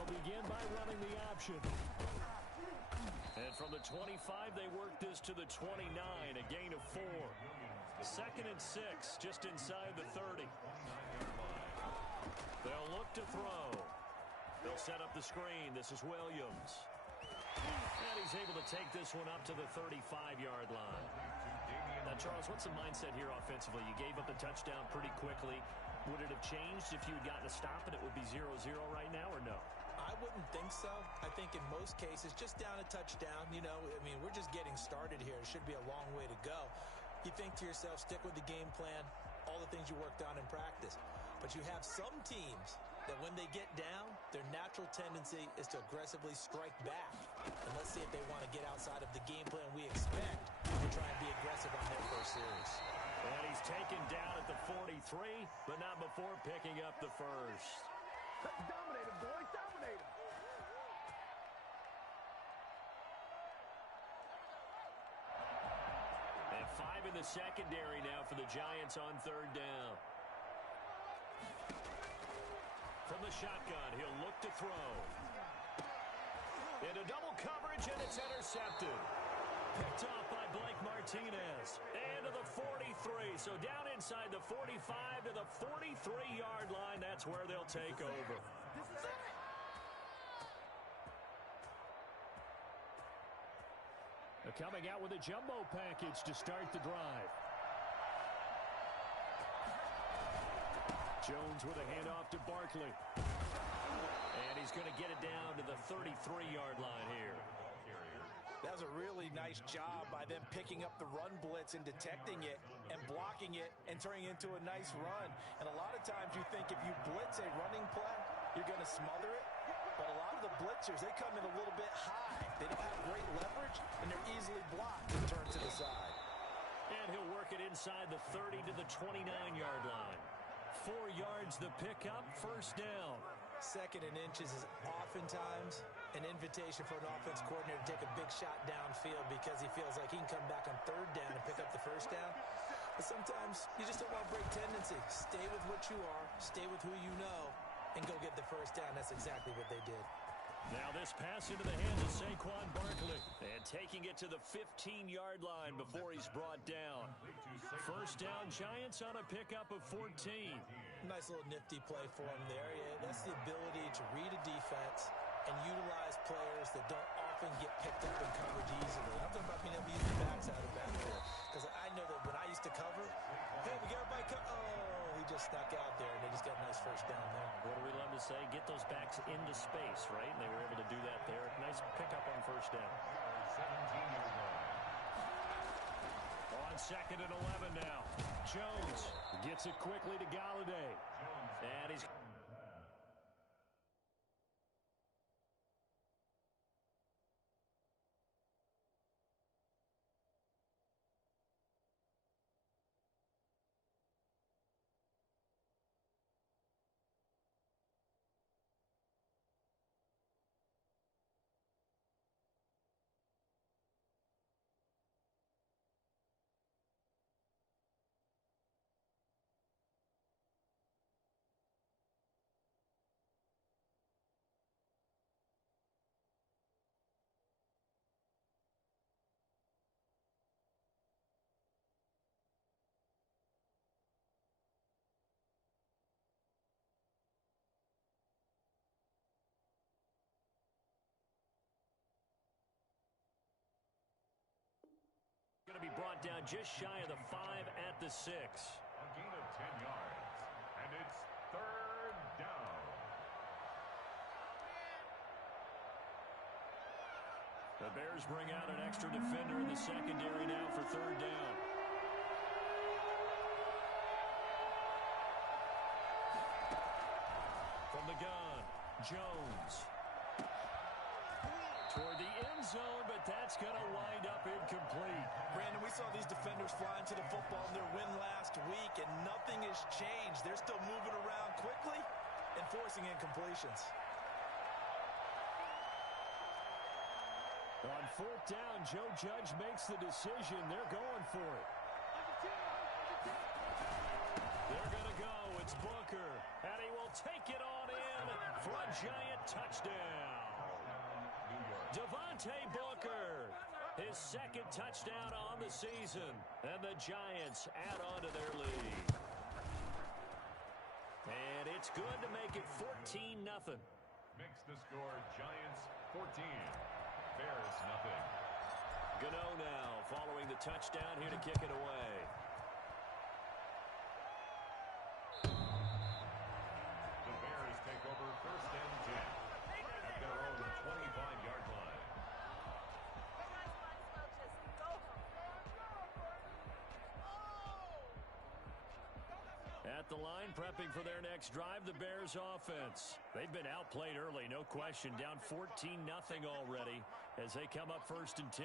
They'll begin by running the option. And from the 25, they work this to the 29, a gain of 4. 2nd and 6, just inside the 30. They'll look to throw. They'll set up the screen. This is Williams. And he's able to take this one up to the 35-yard line. Now, Charles, what's the mindset here offensively? You gave up the touchdown pretty quickly. Would it have changed if you had gotten a stop and it would be 0-0 right now, or no? I wouldn't think so. I think in most cases, just down a touchdown, we're just getting started here. It should be a long way to go. You think to yourself, stick with the game plan, all the things you worked on in practice. But you have some teams that when they get down, their natural tendency is to aggressively strike back. And let's see if they want to get outside of the game plan we expect and try and be aggressive on their first series. And he's taken down at the 43, but not before picking up the first. Dominate him, boys. Dominate him. And 5 in the secondary now for the Giants on 3rd down. From the shotgun, he'll look to throw. Into double coverage, and it's intercepted. Picked off by Blake Martinez. And to the 43. So down inside the 45 to the 43-yard line. That's where they'll take over. They're coming out with a jumbo package to start the drive. Jones with a handoff to Barkley. And he's going to get it down to the 33-yard line here. That was a really nice job by them picking up the run blitz and detecting it and blocking it and turning it into a nice run. And a lot of times you think if you blitz a running play, you're going to smother it. But a lot of the blitzers, they come in a little bit high. They don't have great leverage, and they're easily blocked and turned to the side. And he'll work it inside the 30 to the 29-yard line. 4 yards the pickup, 1st down. 2nd and inches is oftentimes an invitation for an offense coordinator to take a big shot downfield because he feels like he can come back on 3rd down and pick up the 1st down. But sometimes you just don't want to break tendency. Stay with what you are, stay with who you know, and go get the 1st down. That's exactly what they did. Now this pass into the hands of Saquon Barkley. And taking it to the 15-yard line before he's brought down. 1st down, Giants on a pickup of 14. Nice little nifty play for him there. Yeah, that's the ability to read a defense and utilize players that don't often get picked up in coverage easily. I'm talking about being able to use the backside of back there. Because I know that when I used to cover, hey, we got everybody oh, he just snuck out there, and they just got a nice 1st down there. What do we love to say? Get those backs into space, right? And they were able to do that there. Nice pickup on 1st down. On 2nd and 11 now. Jones gets it quickly to Galladay. And he's... going to be brought down just shy of the 5 at the 6. A gain of 10 yards, and it's 3rd down. The Bears bring out an extra defender in the secondary now for 3rd down. From the gun, Jones. Toward the end zone, but that's going to wind up incomplete. Brandon, we saw these defenders flying to the football in their win last week, and nothing has changed. They're still moving around quickly and forcing incompletions. On 4th down, Joe Judge makes the decision. They're going for it. They're going to go. It's It's Booker, and he will take it on in for a giant touchdown. Devontae Booker, his second touchdown on the season, and the Giants add on to their lead. And it's good to make it 14-0. Makes the score Giants 14, Bears nothing. Gano now following the touchdown here to kick it away. The Bears take over first and 10 at their own 25-yard line. At the line, prepping for their next drive, the Bears offense. They've been outplayed early, no question. Down 14-0 already as they come up first and 10.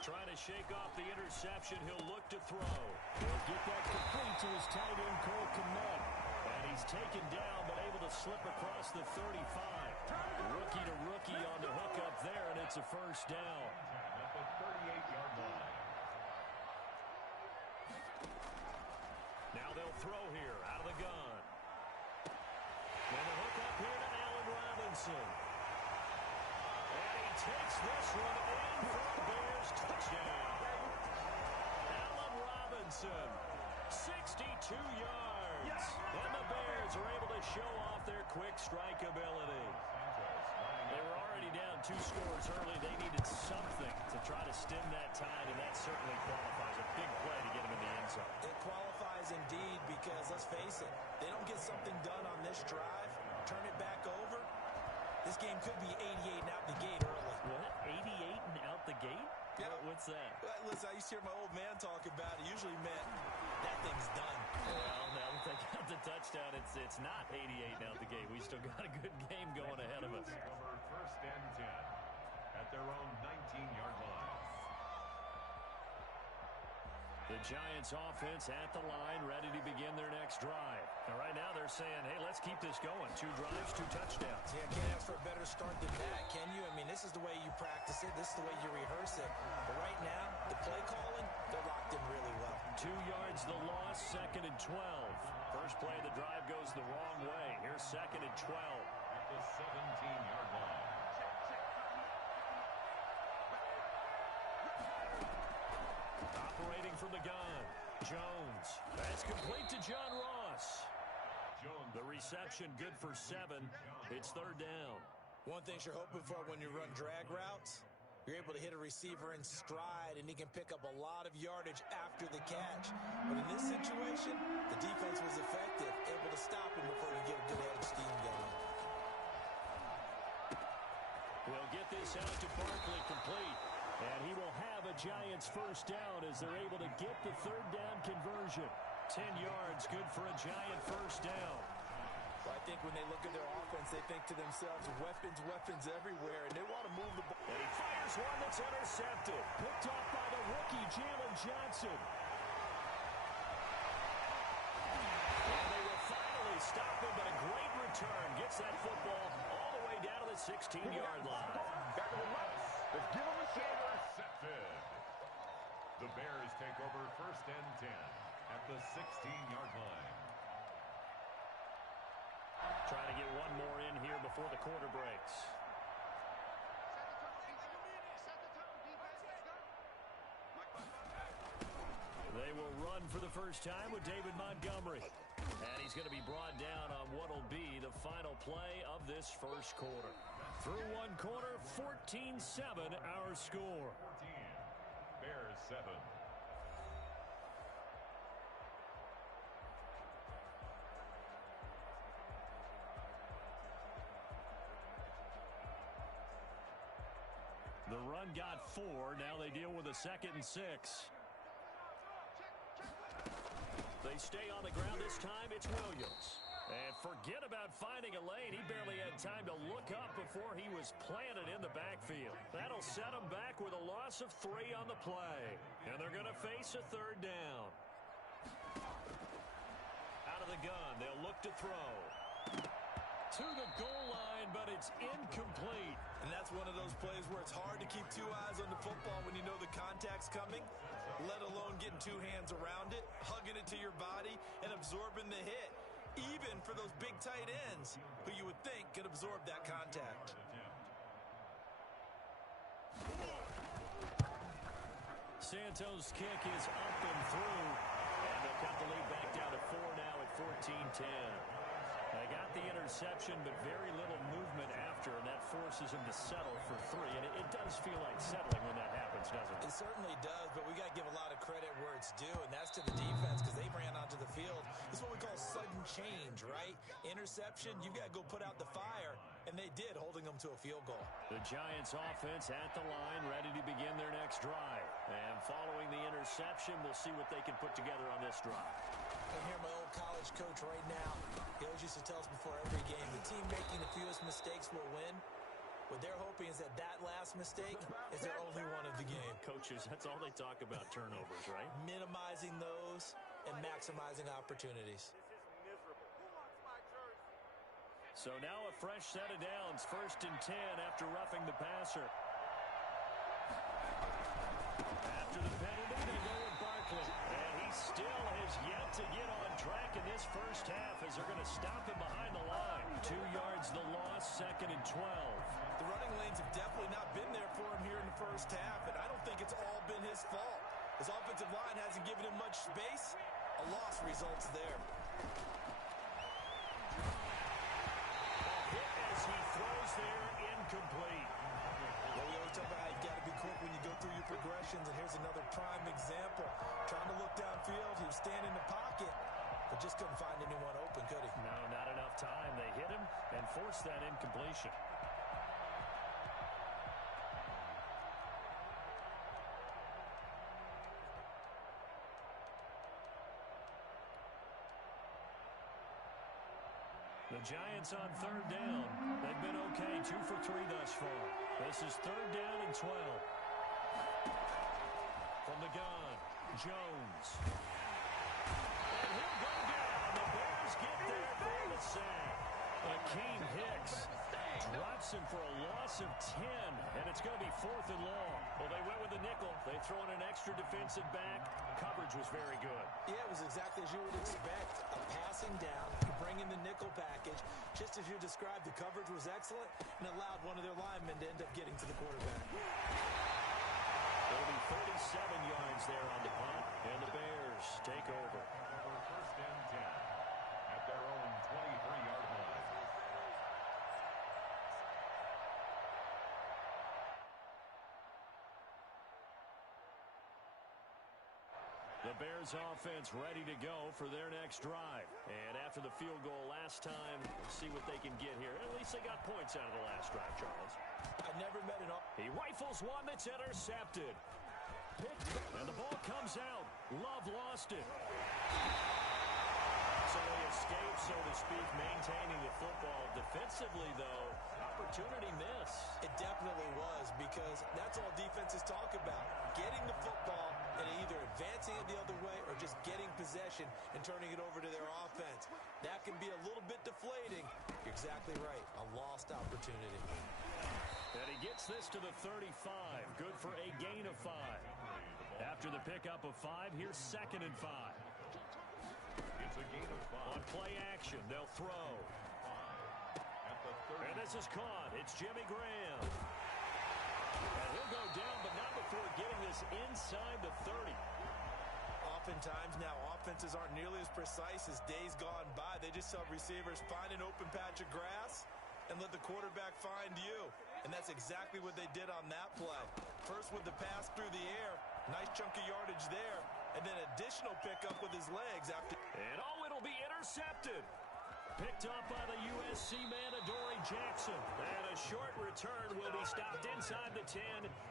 Trying to shake off the interception. He'll look to throw. He'll get that complete to his tight end, Cole Kmet. And he's taken down, but able to slip across the 35. Rookie to rookie on the hook up there, and it's a first down. At the 38-yard line. Now they'll throw here out of the gun. And the hook up here to Allen Robinson. And he takes this one in for a Bears touchdown. Allen Robinson, 62 yards. And the Bears are able to show off their quick strike ability. They were already down 2 scores early. They needed something to try to stem that tide, and that certainly qualifies. A big play to get them in the end zone. It qualifies indeed because, let's face it, they don't get something done on this drive, turn it back over, this game could be 88 and out the gate early. What? 88 and out the gate? Yeah. What's that? Listen, I used to hear my old man talk about it. Usually meant that thing's done. Well, now that they got the touchdown, it's not 88 and out the gate. We still got a good game going ahead of us. Take over first and 10 at their own 19-yard line. The Giants offense at the line, ready to begin their next drive. And right now they're saying, hey, let's keep this going. 2 drives, 2 touchdowns. Yeah, can't ask for a better start than that, can you? I mean, this is the way you practice it. This is the way you rehearse it. But right now, the play calling, they're locked in really well. 2 yards the loss, 2nd and 12. First play of the drive goes the wrong way. Here's 2nd and 12. At the 17-yard line. Operating from the gun, Jones. That's complete to John Ross. Jones. The reception good for 7. It's 3rd down. One thing you're hoping for when you run drag routes, you're able to hit a receiver in stride, and he can pick up a lot of yardage after the catch. But in this situation, the defense was effective, able to stop him before you get a good head of steam going. We'll get this out to Barkley complete. And he will have a Giants first down as they're able to get the 3rd down conversion. 10 yards, good for a Giant first down. Well, I think when they look at their offense, they think to themselves, weapons everywhere, and they want to move the ball. And he fires one that's intercepted. Picked off by the rookie, Jalen Johnson. And they will finally stop him, but a great return. Gets that football all the way down to the 16-yard line. Back to the left. Let's give him a shot. Intercepted. The Bears take over first and 10 at the 16-yard line. Trying to get one more in here before the quarter breaks. They will run for the first time with David Montgomery. And he's going to be brought down on what will be the final play of this first quarter. Through one quarter, 14-7 our score. 14, Bears 7. The run got 4. Now they deal with a 2nd and 6. They stay on the ground this time. It's Williams. And forget about finding a lane. He barely had time to look up before he was planted in the backfield. That'll set him back with a loss of 3 on the play. And they're going to face a 3rd down. Out of the gun, they'll look to throw. To the goal line. trying, but it's incomplete. And that's one of those plays where it's hard to keep two eyes on the football when you know the contact's coming, let alone getting two hands around it, hugging it to your body, and absorbing the hit. Even for those big tight ends who you would think could absorb that contact. Santos' kick is up and through. And they'll cut the lead back down to 4 now at 14-10. They got the interception, but very little movement after, and that forces him to settle for 3. And it does feel like settling when that happens, doesn't it? It certainly does, but we got to give a lot of credit where it's due, and that's to the defense because they ran onto the field. This is what we call sudden change, right? Interception, you got to go put out the fire, and they did, holding them to a field goal. The Giants offense at the line, ready to begin their next drive. And following the interception, we'll see what they can put together on this drive. I hear my old college coach right now. He always used to tell us before every game, the team making the fewest mistakes will win. What they're hoping is that last mistake is their only one of the game. Coaches, that's all they talk about, turnovers, right? Minimizing those and maximizing opportunities. So now a fresh set of downs, 1st and 10 after roughing the passer. After the penalty, they go with Barkley. And he still has yet to get on track in this first half as they're going to stop him behind the line. 2 yards the loss, 2nd and 12. The running lanes have definitely not been there for him here in the first half, and I don't think it's all been his fault. His offensive line hasn't given him much space. A loss results there. As he throws there, incomplete. Well, we always talk about how you got to be quick when you go through your progressions, and here's another prime example. Trying to look downfield, he was standing in the pocket, but just couldn't find anyone open, could he? No, not enough time. They hit him and forced that incompletion. The Giants on 3rd down. They've been okay, 2 for 3 thus far. This is 3rd down and 12. From the gun, Jones. And he'll go down. The Bears get there for the sack. Akeem Hicks drops him for a loss of 10, and it's going to be 4th and long. Well, they went with the nickel. They throw in an extra defensive back. Coverage was very good. Yeah, it was exactly as you would expect. A passing down, you bring in the nickel package. Just as you described, the coverage was excellent and allowed one of their linemen to end up getting to the quarterback. It'll be 37 yards there on the punt, and the Bears take over. 1st and 10 at their own 23-yard line. The Bears offense ready to go for their next drive. And after the field goal last time, we'll see what they can get here. At least they got points out of the last drive, Charles. I never met an... He rifles one that's intercepted. And the ball comes out. Love lost it. So they escape, so to speak, maintaining the football. Defensively, though, opportunity miss. It definitely was, because that's all defenses talk about. Getting the football and either advancing it the other way or just getting possession and turning it over to their offense. That can be a little bit deflating. You're exactly right. A lost opportunity. And he gets this to the 35. Good for a gain of 5. After the pickup of 5, here's 2nd and 5. It's a gain of 5. On play action, they'll throw. At the 30. And this is caught. It's Jimmy Graham. And he'll go down, but not before getting this inside the 30. Oftentimes now, offenses aren't nearly as precise as days gone by. They just help receivers find an open patch of grass and let the quarterback find you. And that's exactly what they did on that play. First with the pass through the air. Nice chunk of yardage there. And then additional pickup with his legs after. And it'll be intercepted. Picked up by the USC man, Adoree Jackson. And a short return will be stopped inside the 10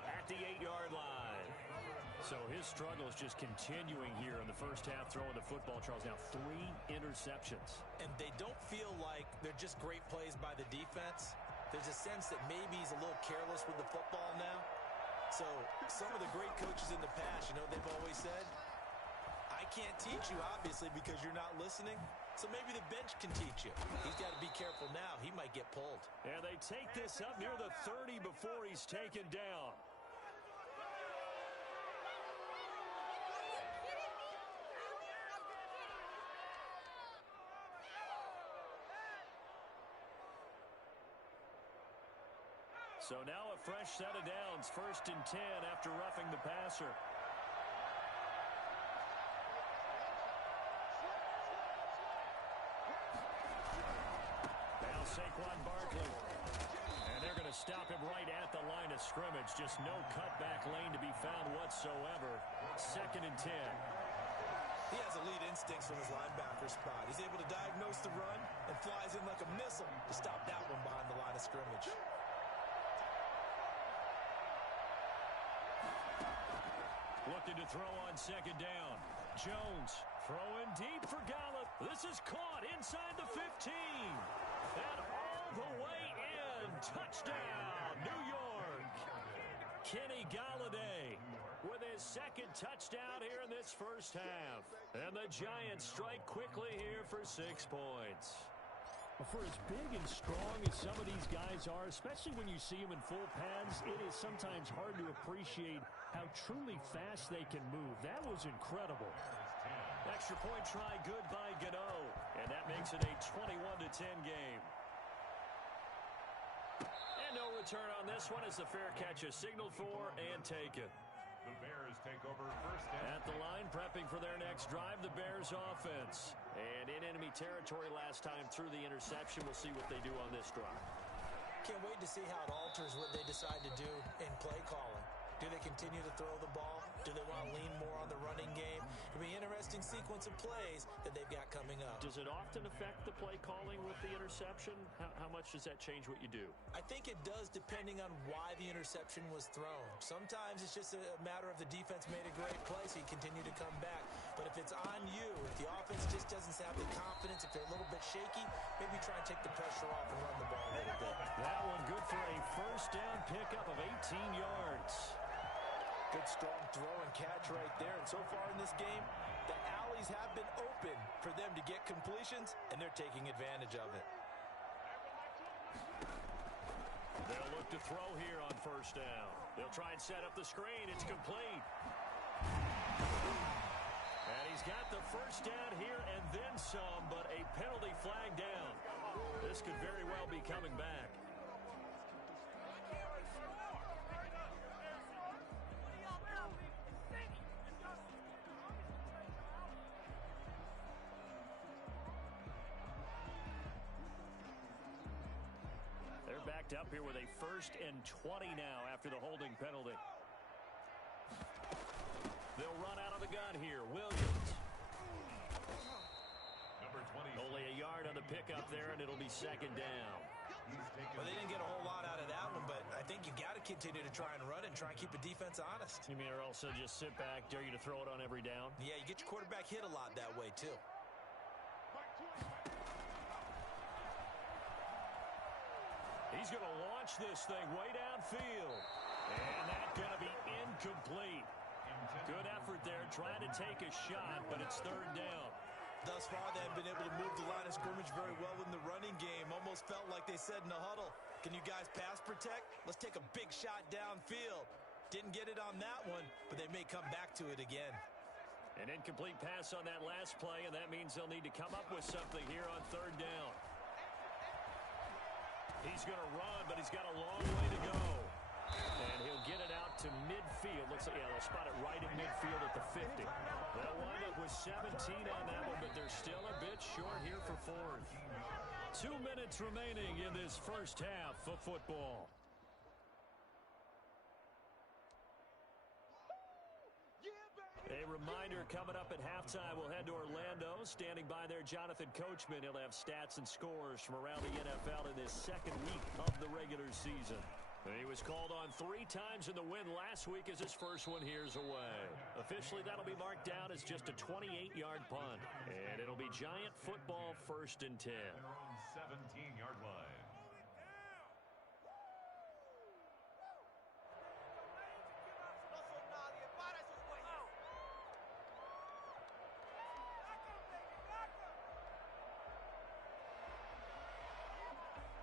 at the 8-yard line. So his struggle is just continuing here in the first half, throwing the football. Charles, now 3 interceptions. And they don't feel like they're just great plays by the defense. There's a sense that maybe he's a little careless with the football now. So some of the great coaches in the past, they've always said, I can't teach you, obviously, because you're not listening. So maybe the bench can teach you. He's got to be careful now. He might get get pulled. And they take this up near the 30 before he's taken down. So now a fresh set of downs, 1st and 10 after roughing the passer. Now Saquon Barkley. And they're going to stop him right at the line of scrimmage. Just no cutback lane to be found whatsoever. 2nd and 10. He has elite instincts from his linebacker spot. He's able to diagnose the run and flies in like a missile to stop that one behind the line of scrimmage. Looking to throw on 2nd down. Jones throwing deep for Gallup. This is caught inside the 15. And all the way in. Touchdown, New York. Kenny Galladay with his 2nd touchdown here in this 1st half. And the Giants strike quickly here for 6 points. For as big and strong as some of these guys are, especially when you see them in full pads, it is sometimes hard to appreciate how truly fast they can move. That was incredible. Extra point try good by Gano, and that makes it a 21-10 game. And no return on this one as the fair catch is signaled for and taken. The Bears take over 1st and at the line, prepping for their next drive, the Bears offense. And in enemy territory last time through the interception. We'll see what they do on this drive. Can't wait to see how it alters what they decide to do in play calling. Do they continue to throw the ball? Do they want to lean more on the running game? It'll be an interesting sequence of plays that they've got coming up. Does it often affect the play calling with the interception? How much does that change what you do? I think it does depending on why the interception was thrown. Sometimes it's just a matter of the defense made a great play, so you continue to come back. But if it's on you, if the offense just doesn't have the confidence, if they're a little bit shaky, maybe try and take the pressure off and run the ball a little bit. That one good for a 1st down pickup of 18 yards. Good strong throw and catch right there. And so far in this game, the alleys have been open for them to get completions, and they're taking advantage of it. They'll look to throw here on 1st down. They'll try and set up the screen. It's complete. And he's got the 1st down here and then some, but a penalty flag down. This could very well be coming back. They're backed up here with a 1st and 20 now after the holding penalty. They'll run out of the gun here. Williams. number 20. Only a yard on the pickup there, and it'll be 2nd down. Well, they didn't get a whole lot out of that one, but I think you got to continue to try and run and try and keep the defense honest. You mean or also just sit back, dare you to throw it on every down? Yeah, you get your quarterback hit a lot that way, too. He's going to launch this thing way downfield. And that's going to be incomplete. Good effort there, trying to take a shot, but it's 3rd down. Thus far, they haven't been able to move the line of scrimmage very well in the running game. Almost felt like they said in the huddle, can you guys pass protect? Let's take a big shot downfield. Didn't get it on that one, but they may come back to it again. An incomplete pass on that last play, and that means they'll need to come up with something here on 3rd down. He's going to run, but he's got a long way to go. And he'll get it out to midfield. Looks like, yeah, they'll spot it right at midfield at the 50. They'll wind up with 17 on that one, but they're still a bit short here for 4th. 2 minutes remaining in this 1st half of football. A reminder coming up at halftime, we'll head to Orlando. Standing by there, Jonathan Coachman. He'll have stats and scores from around the NFL in this 2nd week of the regular season. He was called on 3 times in the win last week as his first one here's away. Officially, that'll be marked down as just a 28-yard punt. And it'll be Giant football 1st and 10. Their own 17-yard line.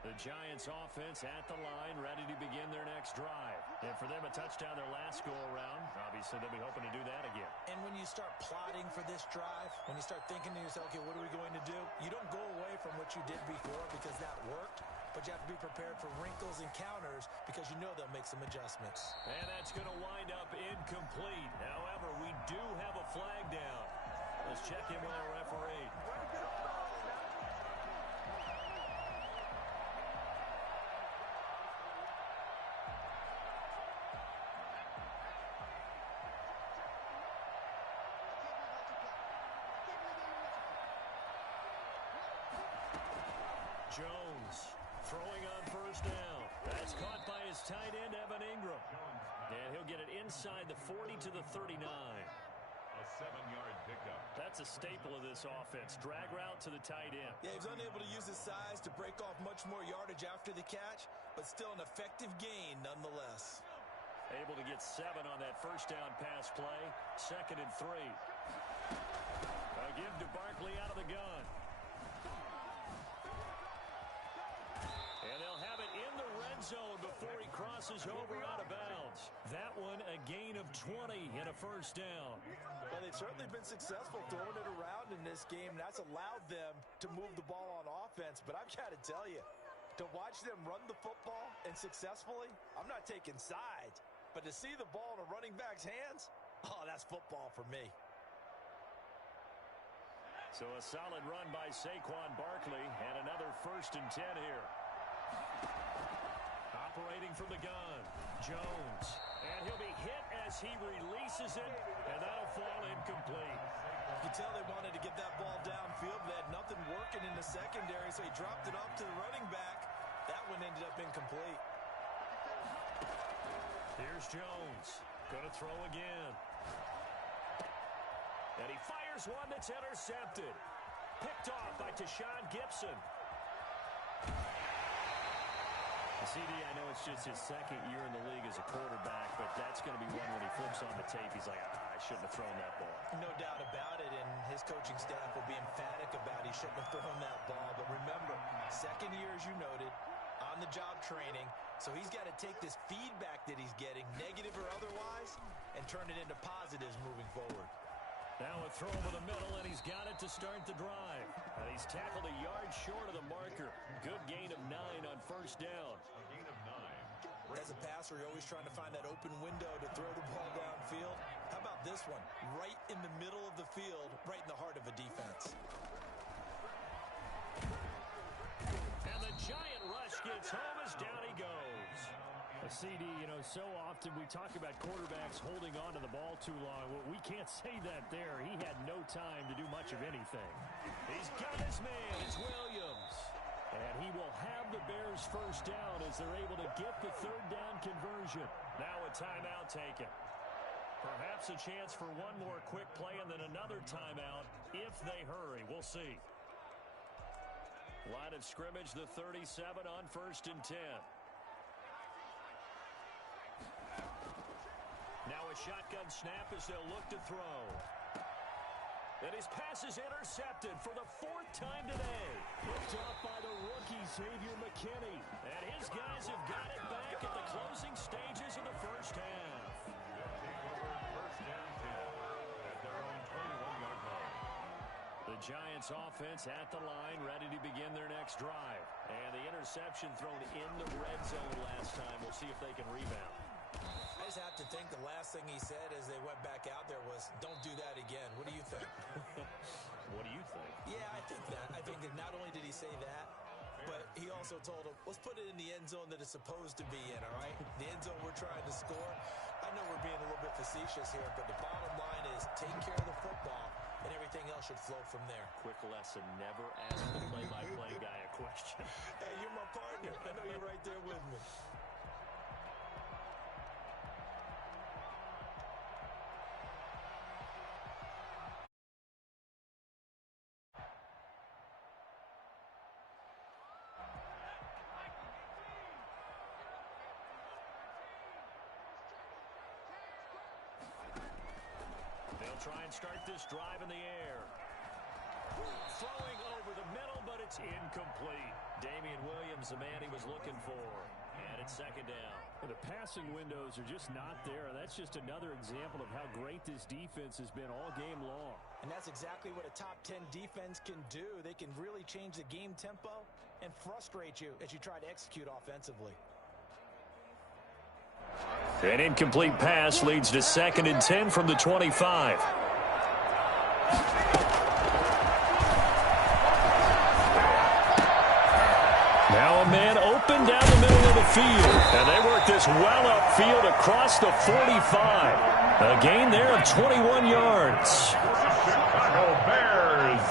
The Giants offense at the line, ready to begin their next drive. And for them, a touchdown their last go-around. Obviously, they'll be hoping to do that again. And when you start plotting for this drive, when you start thinking to yourself, okay, what are we going to do? You don't go away from what you did before because that worked, but you have to be prepared for wrinkles and counters because you know they'll make some adjustments. And that's going to wind up incomplete. However, we do have a flag down. Let's check in with our referee. Jones throwing on first down. That's caught by his tight end, Evan Ingram. And he'll get it inside the 40 to the 39. A 7-yard pickup. That's a staple of this offense. Drag route to the tight end. Yeah, he's unable to use his size to break off much more yardage after the catch, but still an effective gain nonetheless. Able to get 7 on that first down pass play. 2nd and 3. A give to Barkley out of the gun. And they'll have it in the red zone before he crosses over out of bounds. That one a gain of 20 and a first down. Well, they've certainly been successful throwing it around in this game. That's allowed them to move the ball on offense. But I've got to tell you, to watch them run the football and successfully, I'm not taking sides. But to see the ball in a running back's hands, oh, that's football for me. So a solid run by Saquon Barkley and another 1st and 10 here. Operating from the gun, Jones. And he'll be hit as he releases it, and that'll fall incomplete. You can tell they wanted to get that ball downfield. They had nothing working in the secondary, so he dropped it off to the running back. That one ended up incomplete. Here's Jones. Going to throw again. And he fires one that's intercepted. Picked off by Tashawn Gibson. CD, I know it's just his 2nd year in the league as a quarterback, but that's going to be one when he flips on the tape. He's like, I shouldn't have thrown that ball. No doubt about it, and his coaching staff will be emphatic about he shouldn't have thrown that ball. But remember, 2nd year, as you noted, on-the-job training, so he's got to take this feedback that he's getting, negative or otherwise, and turn it into positives moving forward. Now a throw over the middle, and he's got it to start the drive. And he's tackled a yard short of the marker. Good gain of 9 on first down. A gain of 9. As a passer, you're always trying to find that open window to throw the ball downfield. How about this one? Right in the middle of the field, right in the heart of a defense. And the giant rush gets home as down he goes. A CD, you know, so often we talk about quarterbacks holding on to the ball too long. Well, we can't say that there. He had no time to do much of anything. He's got his man. It's Williams. And he will have the Bears first down as they're able to get the 3rd down conversion. Now a timeout taken. Perhaps a chance for one more quick play and then another timeout if they hurry. We'll see. Line of scrimmage, the 37 on 1st and 10. Now a shotgun snap as they'll look to throw. And his pass is intercepted for the 4th time today. Picked off by the rookie, Xavier McKinney. And his guys have got it back at the closing stages of the first half. Take over 1st and 10 at their own 21-yard line. The Giants offense at the line, ready to begin their next drive. And the interception thrown in the red zone last time. We'll see if they can rebound. I just have to think the last thing he said as they went back out there was, don't do that again. What do you think? What do you think? Yeah, I think that. I think that not only did he say that, but he also told him, let's put it in the end zone that it's supposed to be in, all right? The end zone we're trying to score. I know we're being a little bit facetious here, but the bottom line is take care of the football, and everything else should flow from there. Quick lesson, never ask the play-by-play guy a question. Hey, you're my partner. I know you're right there with me. Try and start this drive in the air. Throwing over the middle, but it's incomplete. Damian Williams Finds the man he was looking for. And it's second down. The passing windows are just not there. That's just another example of how great this defense has been all game long. And that's exactly what a top 10 defense can do. They can really change the game tempo and frustrate you as you try to execute offensively. An incomplete pass leads to 2nd and 10 from the 25. Now a man open down the middle of the field. And they work this well upfield across the 45. A gain there of 21 yards. Chicago Bears.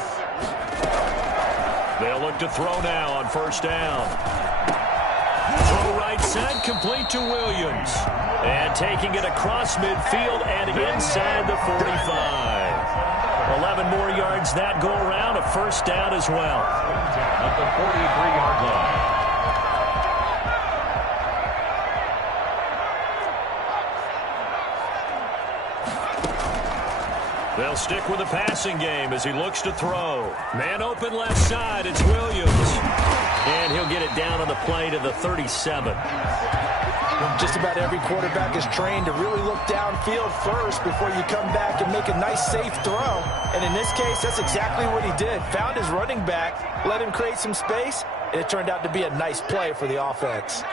They'll look to throw now on first down. Throw right side, complete to Williams. And taking it across midfield and inside the 45. 11 more yards that go around, a first down as well. At the 43-yard line. They'll stick with the passing game as he looks to throw. Man open left side, it's Williams. And he'll get it down on the play to the 37. Just about every quarterback is trained to really look downfield first before you come back and make a nice, safe throw. And in this case, that's exactly what he did. Found his running back, let him create some space, and it turned out to be a nice play for the offense.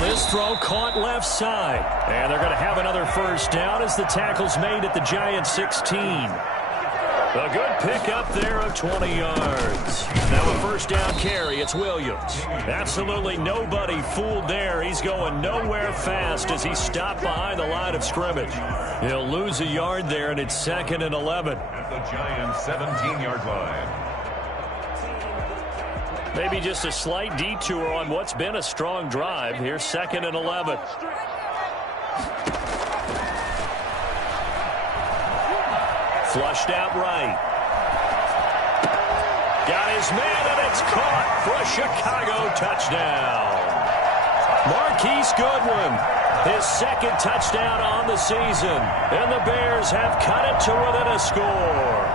This throw caught left side. And they're going to have another first down as the tackle's made at the Giants' 16. A good pickup there of 20 yards. Now a first down carry. It's Williams. Absolutely nobody fooled there. He's going nowhere fast as he stopped behind the line of scrimmage. He'll lose a yard there, and it's 2nd and 11. At the Giants' 17-yard line. Maybe just a slight detour on what's been a strong drive. Here's 2nd and 11. Flushed out right. Got his man, and it's caught for a Chicago touchdown. Marquise Goodwin, his 2nd touchdown on the season. And the Bears have cut it to within a score.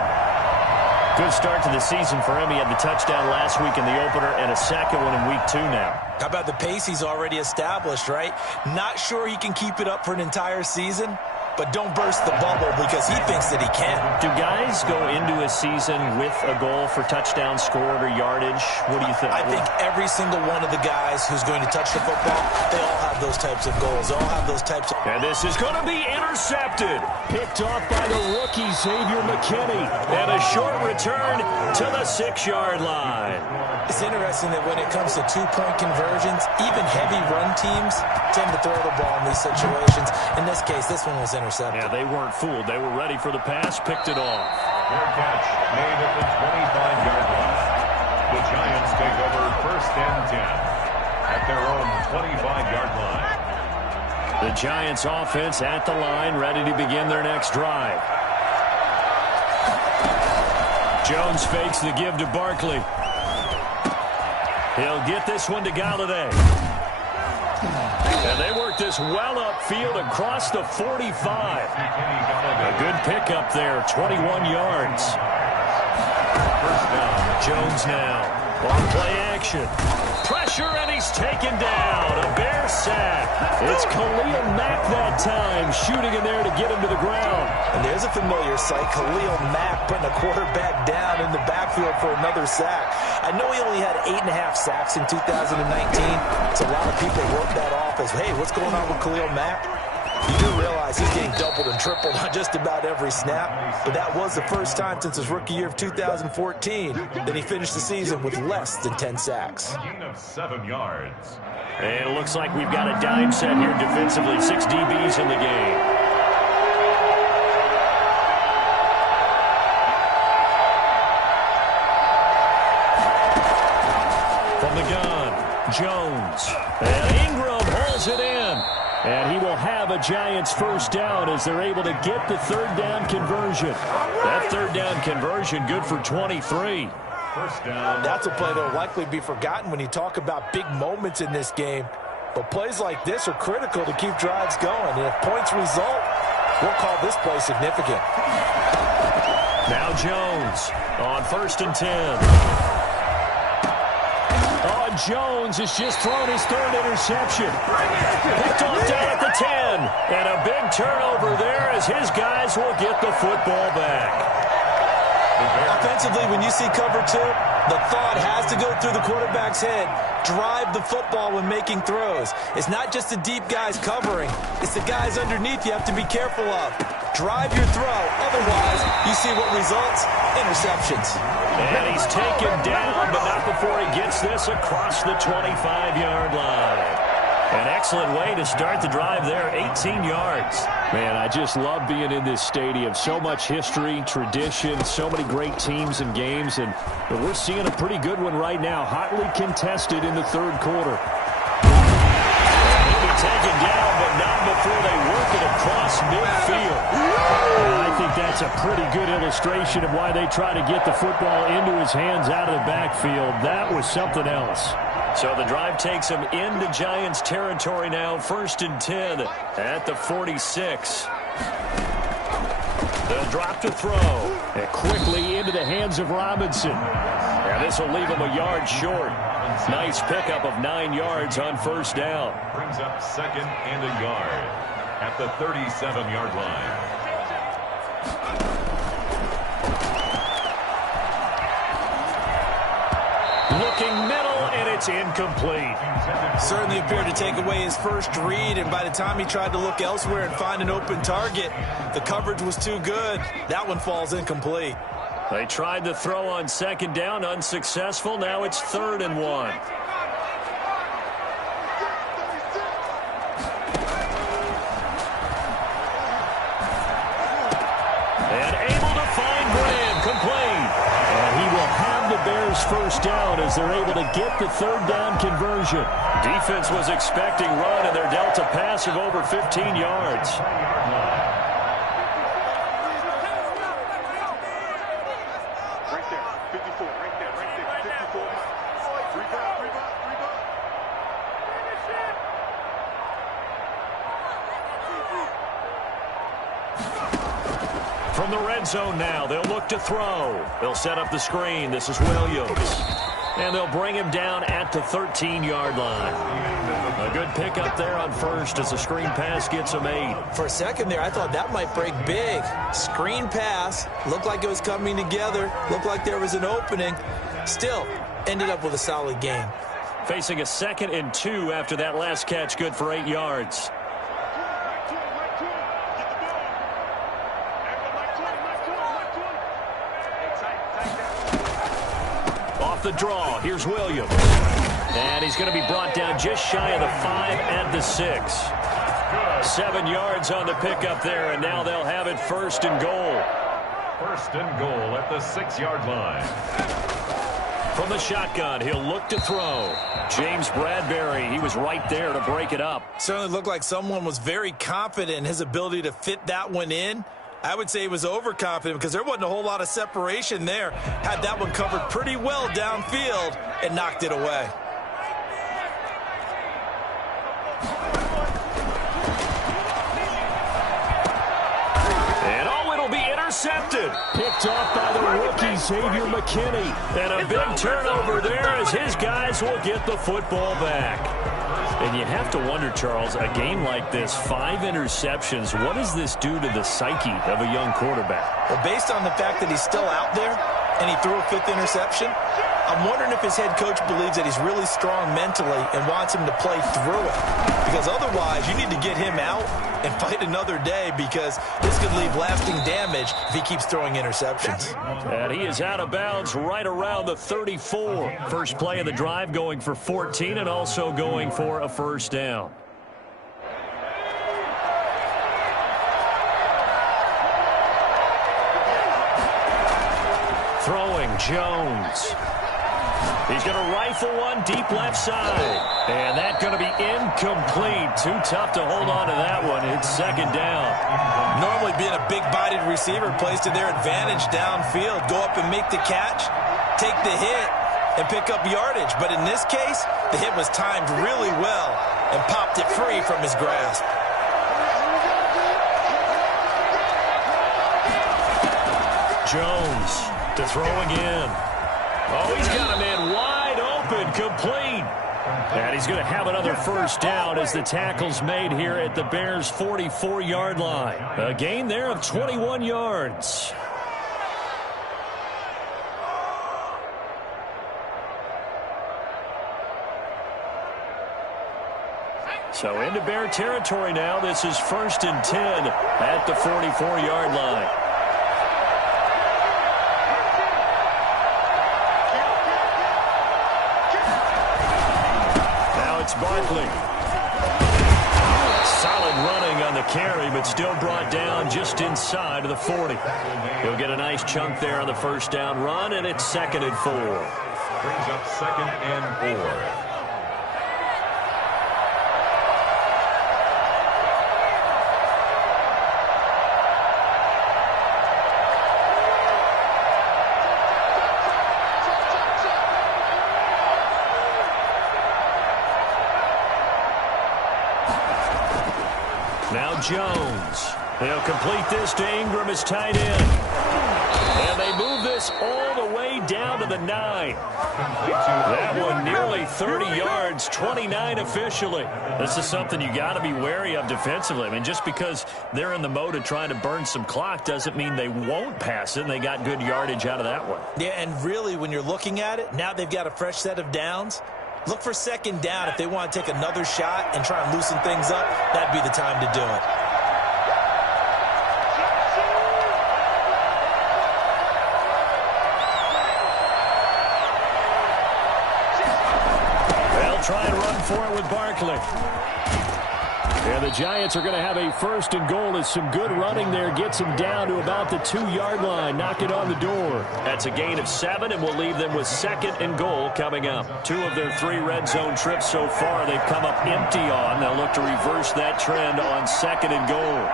Good start to the season for him. He had the touchdown last week in the opener and a 2nd one in week 2 now. How about the pace he's already established, right? Not sure he can keep it up for an entire season, but don't burst the bubble because he thinks that he can. Do guys go into a season with a goal for touchdown scored or yardage? What do you think? I think every single one of the guys who's going to touch the football, they all have those types of goals. They all have those types of... And this is going to be intercepted. Picked off by the rookie, Xavier McKinney. And a short return to the 6-yard line. It's interesting that when it comes to 2-point conversions, even heavy run teams tend to throw the ball in these situations. In this case, this one was intercepted. Yeah, they weren't fooled. They were ready for the pass, picked it off. Fair catch made at the 25-yard line. The Giants take over 1st and 10 at their own 25-yard line. The Giants offense at the line, ready to begin their next drive. Jones fakes the give to Barkley. He'll get this one to Galladay. And they work this well upfield across the 45. A good pickup there, 21 yards. First down. Jones now on play action. Pressure, and he's taken down. A Bear sack. It's Khalil Mack that time, shooting in there to get him to the ground. And there's a familiar sight. Khalil Mack putting a quarterback down in the backfield for another sack. I know he only had 8.5 sacks in 2019, so a lot of people wrote that off as, hey, what's going on with Khalil Mack? You do realize he's getting doubled and tripled on just about every snap, but that was the first time since his rookie year of 2014 that he finished the season with less than 10 sacks. Gain of 7 yards. And it looks like we've got a dime set here defensively. 6 DBs in the game. From the gun, Jones. And Ingram hauls it in. And he will have a Giants first down as they're able to get the 3rd down conversion. That 3rd down conversion good for 23. First down. That's a play that will likely be forgotten when you talk about big moments in this game. But plays like this are critical to keep drives going. And if points result, we'll call this play significant. Now Jones on 1st and 10. Jones has just thrown his 3rd interception. Picked off down at the 10. And a big turnover there as his guys will get the football back. Offensively, when you see cover 2, the thought has to go through the quarterback's head. Drive the football when making throws. It's not just the deep guys covering. It's the guys underneath you have to be careful of. Drive your throw. Otherwise, you see what results? Interceptions. And he's taken down, but not before he gets this across the 25-yard line. An excellent way to start the drive there, 18 yards. Man, I just love being in this stadium. So much history, tradition, so many great teams and games, and we're seeing a pretty good one right now, hotly contested in the 3rd quarter. He'll be taken down, but not before they work it across midfield. And I think that's a pretty good illustration of why they try to get the football into his hands out of the backfield. That was something else. So the drive takes him into Giants territory now, 1st and 10 at the 46. They'll drop to throw. And quickly into the hands of Robinson. And this will leave him a yard short. Nice pickup of 9 yards on 1st down. Brings up 2nd and a yard at the 37-yard line. Looking middle, and it's incomplete. Certainly appeared to take away his first read, and by the time he tried to look elsewhere and find an open target, the coverage was too good. That one falls incomplete. They tried to throw on 2nd down, unsuccessful. Now it's 3rd and 1. And able to find Graham, complete. And he will have the Bears 1st down as they're able to get the 3rd down conversion. Defense was expecting run, and they're dealt a pass of over 15 yards. From the red zone now, they'll look to throw. They'll set up the screen. This is Williams. And they'll bring him down at the 13-yard line. A good pickup there on 1st as the screen pass gets him 8. For a second there, I thought that might break big. Screen pass. Looked like it was coming together. Looked like there was an opening. Still, ended up with a solid gain. Facing a 2nd and 2 after that last catch, good for 8 yards. The draw. Here's Williams. And he's going to be brought down just shy of the 5 at the 6. 7 yards on the pickup there, and now they'll have it 1st and goal. 1st and goal at the 6-yard line. From the shotgun, he'll look to throw. James Bradbury, he was right there to break it up. Certainly looked like someone was very confident in his ability to fit that one in. I would say he was overconfident because there wasn't a whole lot of separation there. Had that one covered pretty well downfield and knocked it away. And oh, it'll be intercepted. Picked off by the rookie, Xavier McKinney. And a big turnover there as his guys will get the football back. And you have to wonder, Charles, a game like this, 5 interceptions, what does this do to the psyche of a young quarterback? Well, based on the fact that he's still out there and he threw a 5th interception, I'm wondering if his head coach believes that he's really strong mentally and wants him to play through it. Because otherwise, you need to get him out and fight another day because this could leave lasting damage if he keeps throwing interceptions. And he is out of bounds right around the 34. First play of the drive going for 14 and also going for a 1st down. Throwing Jones. He's going to rifle one deep left side. And that's going to be incomplete. Too tough to hold on to that one. It's 2nd down. Normally being a big-bodied receiver plays to their advantage downfield. Go up and make the catch, take the hit, and pick up yardage. But in this case, the hit was timed really well, and popped it free from his grasp. Jones to throw again. Oh, he's got him in wide open, complete. And he's going to have another first down as the tackle's made here at the Bears' 44-yard line. A gain there of 21 yards. So into Bear territory now. This is 1st and 10 at the 44-yard line. It's Barkley. Solid running on the carry, but still brought down just inside of the 40. He'll get a nice chunk there on the first down run, and it's 2nd and 4. Brings up 2nd and 4. Now Jones. He'll complete this to Ingram as tight end. And they move this all the way down to the 9. That one nearly 30 yards, 29 officially. This is something you got to be wary of defensively. I mean, just because they're in the mode of trying to burn some clock doesn't mean they won't pass it. And they got good yardage out of that one. Yeah, and really, when you're looking at it, now they've got a fresh set of downs. Look for 2nd down if they want to take another shot and try and loosen things up. That'd be the time to do it. They'll try and run for it with Barkley. And the Giants are going to have a 1st and goal as some good running there gets them down to about the 2-yard line. Knock it on the door. That's a gain of 7, and we'll leave them with 2nd and goal coming up. 2 of their 3 red zone trips so far they've come up empty on. They'll look to reverse that trend on 2nd and goal.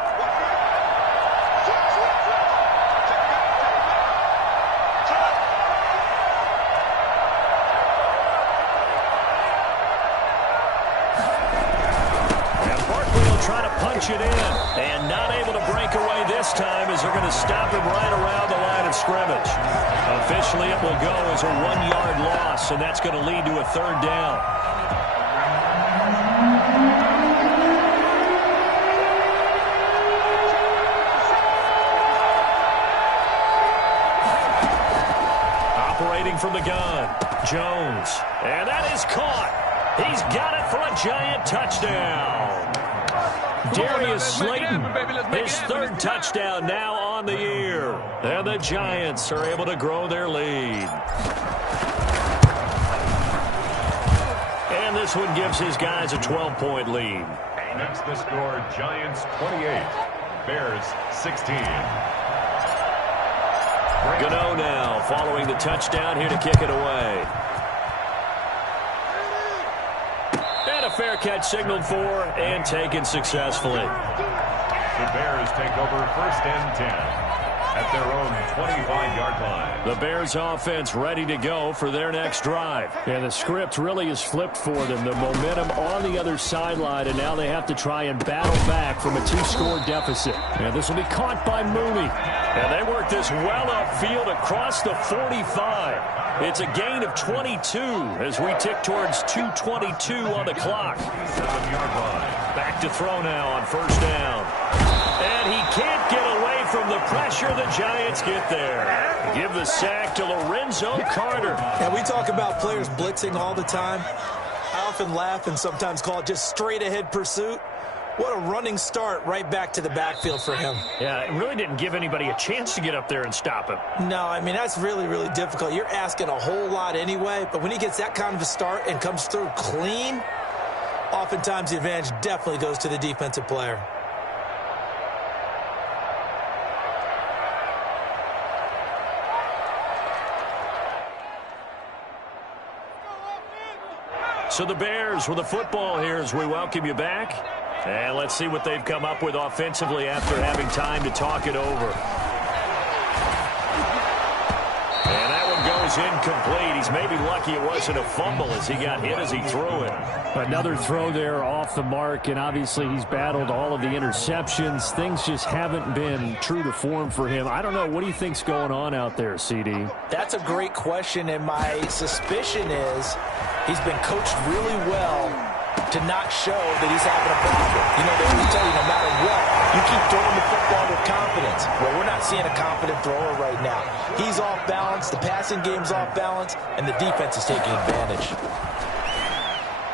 It in, and not able to break away this time as they're going to stop him right around the line of scrimmage. Officially, it will go as a 1-yard loss, and that's going to lead to a 3rd down. Operating from the gun, Jones, and that is caught. He's got it for a Giant touchdown. Darius Slayton, his 3rd touchdown now on the year. And the Giants are able to grow their lead. And this one gives his guys a 12-point lead. That's the score, Giants 28, Bears 16. Gano now following the touchdown here to kick it away. Fair catch signaled for and taken successfully. The Bears take over 1st and 10 at their own 25-yard line. The Bears offense ready to go for their next drive. And the script really is flipped for them. The momentum on the other sideline, and now they have to try and battle back from a 2-score deficit. And this will be caught by Mooney. And they work this well upfield across the 45. It's a gain of 22 as we tick towards 2:22 on the clock. 7-yard line. Back to throw now on 1st down. And he can't get away from the pressure. The Giants get there. Give the sack to Lorenzo Carter. And we talk about players blitzing all the time. I often laugh and sometimes call it just straight-ahead pursuit. What a running start right back to the backfield for him. Yeah, it really didn't give anybody a chance to get up there and stop him. No, I mean, that's really, really difficult. You're asking a whole lot anyway, but when he gets that kind of a start and comes through clean, oftentimes the advantage definitely goes to the defensive player. So the Bears with the football here as we welcome you back. And let's see what they've come up with offensively after having time to talk it over. And that one goes is incomplete. He's maybe lucky it wasn't a fumble as he got hit as he threw it. Another throw there off the mark, and obviously he's battled all of the interceptions. Things just haven't been true to form for him. I don't know. What do you think's going on out there, CD? That's a great question, and my suspicion is he's been coached really well to not show that he's having a problem. You know, they always tell you no matter what, you keep throwing the football with confidence. Well, we're not seeing a confident thrower right now. He's off balance, the passing game's off balance, and the defense is taking advantage.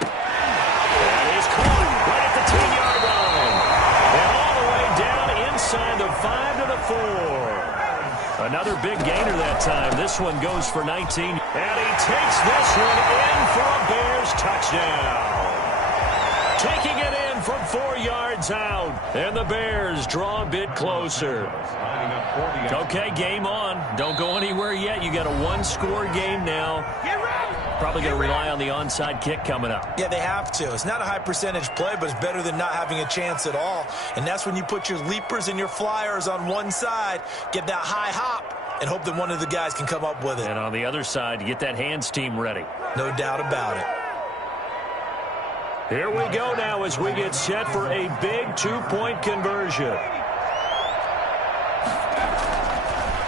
That is caught right at the 10-yard line. And all the way down inside the 5 to the 4. Another big gainer that time. This one goes for 19. And he takes this one in for a Bears touchdown. Taking it in from 4 yards out. And the Bears draw a bit closer. Okay, game on. Don't go anywhere yet. You got a one-score game now. Probably going to rely on the onside kick coming up. Yeah, they have to. It's not a high percentage play, but it's better than not having a chance at all. And that's when you put your leapers and your flyers on one side, get that high hop, and hope that one of the guys can come up with it. And on the other side, you get that hands team ready. No doubt about it. Here we go now as we get set for a big two-point conversion.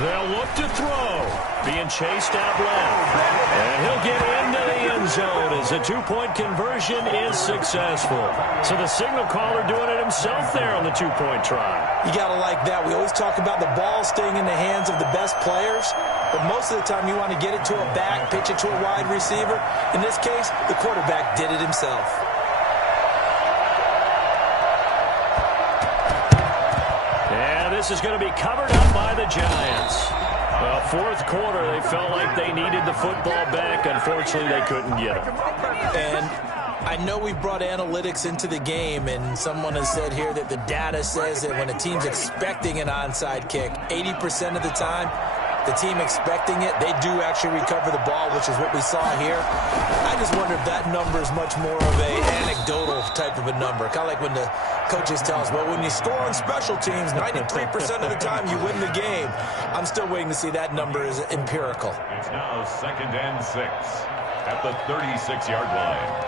They'll look to throw. Being chased out left. And he'll get into the end zone as the two-point conversion is successful. So the signal caller doing it himself there on the two-point try. You got to like that. We always talk about the ball staying in the hands of the best players, but most of the time you want to get it to a back, pitch it to a wide receiver. In this case, the quarterback did it himself. This is going to be covered up by the Giants. Well, fourth quarter, they felt like they needed the football back. Unfortunately, they couldn't get it. And I know we've brought analytics into the game, and someone has said here that the data says that when a team's expecting an onside kick, 80% of the time, the team expecting it, they do actually recover the ball, which is what we saw here. I just wonder if that number is much more of a anecdotal type of a number. Kind of like when the coaches tell us, well, when you score on special teams, 93% of the time you win the game. I'm still waiting to see that number is empirical. It's now 2nd and 6 at the 36-yard line.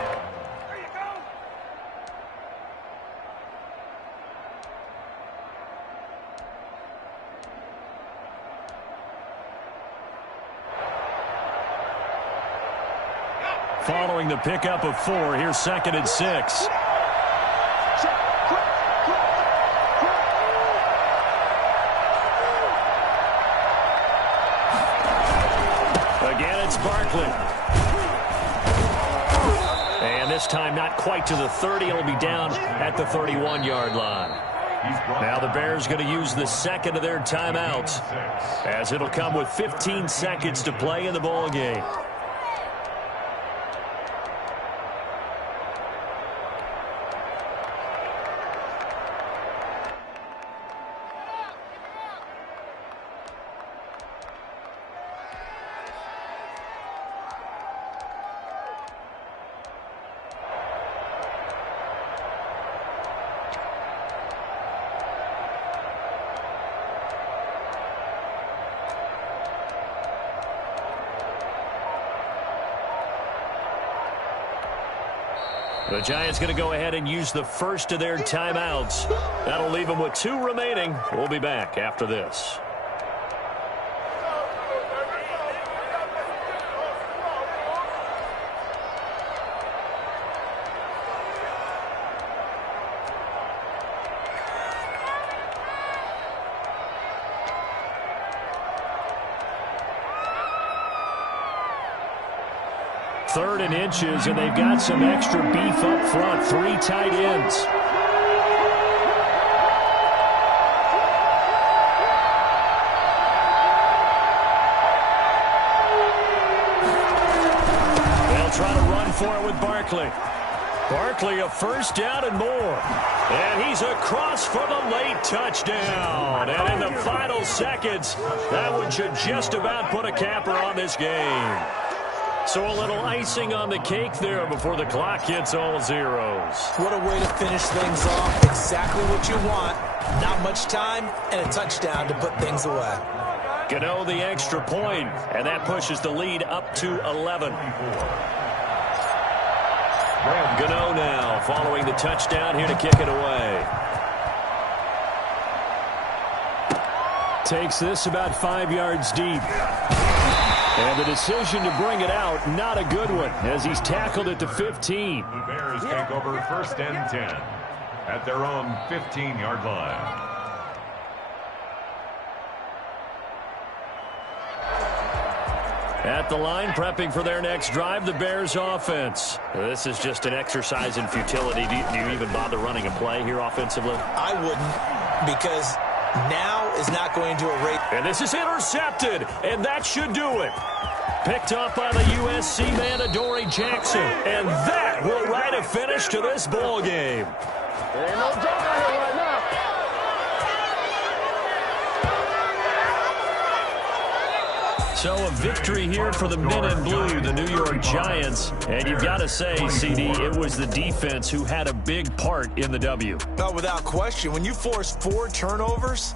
Following the pickup of 4, here's 2nd and 6. Again, it's Barkley. And this time not quite to the 30. It'll be down at the 31-yard line. Now the Bears going to use the second of their timeouts, as it'll come with 15 seconds to play in the ball game. The Giants going to go ahead and use the first of their timeouts. That'll leave them with 2 remaining. We'll be back after this. Third and inches, and they've got some extra beef up front. 3 tight ends. They'll try to run for it with Barkley. Barkley, a first down and more. And he's across for the late touchdown. And in the final seconds, that one should just about put a capper on this game. So a little icing on the cake there before the clock hits all zeros. What a way to finish things off. Exactly what you want. Not much time and a touchdown to put things away. Gano the extra point, and that pushes the lead up to 11. Gano now following the touchdown here to kick it away. Takes this about 5 yards deep. And the decision to bring it out, not a good one, as he's tackled at the 15. The Bears take over first and 10 at their own 15-yard line. At the line, prepping for their next drive, the Bears offense. This is just an exercise in futility. Do you even bother running a play here offensively? I wouldn't, because now is not going to erase. And this is intercepted, and that should do it. Picked up by the USC man, Adoree Jackson. And that will write a finish to this ball game. There ain't no joke out here right now. So a victory here for the men in blue, the New York Giants. And you've got to say, CD, it was the defense who had a big part in the W. No, without question. When you force 4 turnovers,